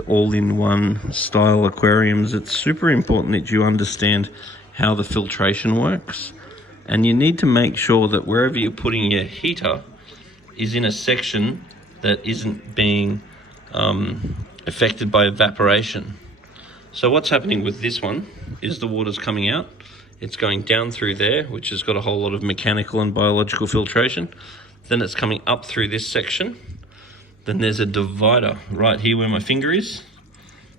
all-in-one style aquariums, it's super important that you understand how the filtration works, and you need to make sure that wherever you're putting your heater is in a section that isn't being affected by evaporation. So what's happening with this one is the water's coming out, it's going down through there, which has got a whole lot of mechanical and biological filtration, then it's coming up through this section, then there's a divider right here where my finger is,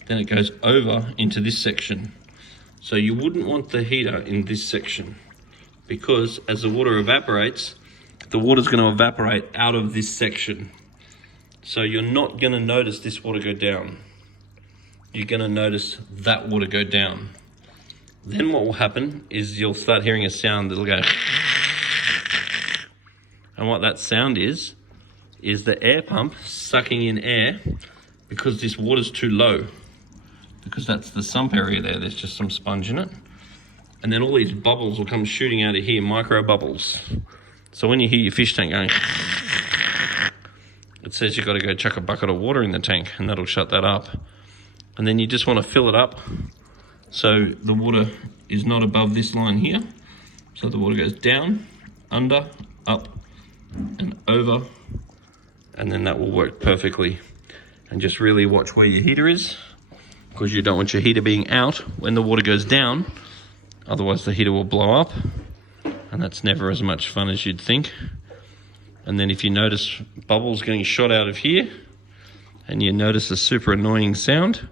then it goes over into this section. So you wouldn't want the heater in this section, because as the water evaporates, the water's going to evaporate out of this section. So you're not going to notice this water go down. You're going to notice that water go down. Then what will happen is you'll start hearing a sound that'll go. And what that sound is the air pump sucking in air because this water's too low. Because that's the sump area there, there's just some sponge in it. And then all these bubbles will come shooting out of here, micro bubbles. So when you hear your fish tank going, it says you've got to go chuck a bucket of water in the tank, and that'll shut that up. And then you just want to fill it up so the water is not above this line here. So the water goes down, under, up, and over, and then that will work perfectly. And just really watch where your heater is, because you don't want your heater being out when the water goes down, otherwise the heater will blow up, and that's never as much fun as you'd think. And then if you notice bubbles getting shot out of here, and you notice a super annoying sound,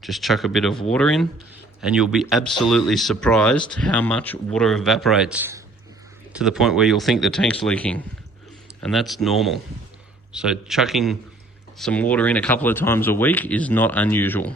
just chuck a bit of water in, and you'll be absolutely surprised how much water evaporates, to the point where you'll think the tank's leaking, and that's normal. So chucking some water in a couple of times a week is not unusual.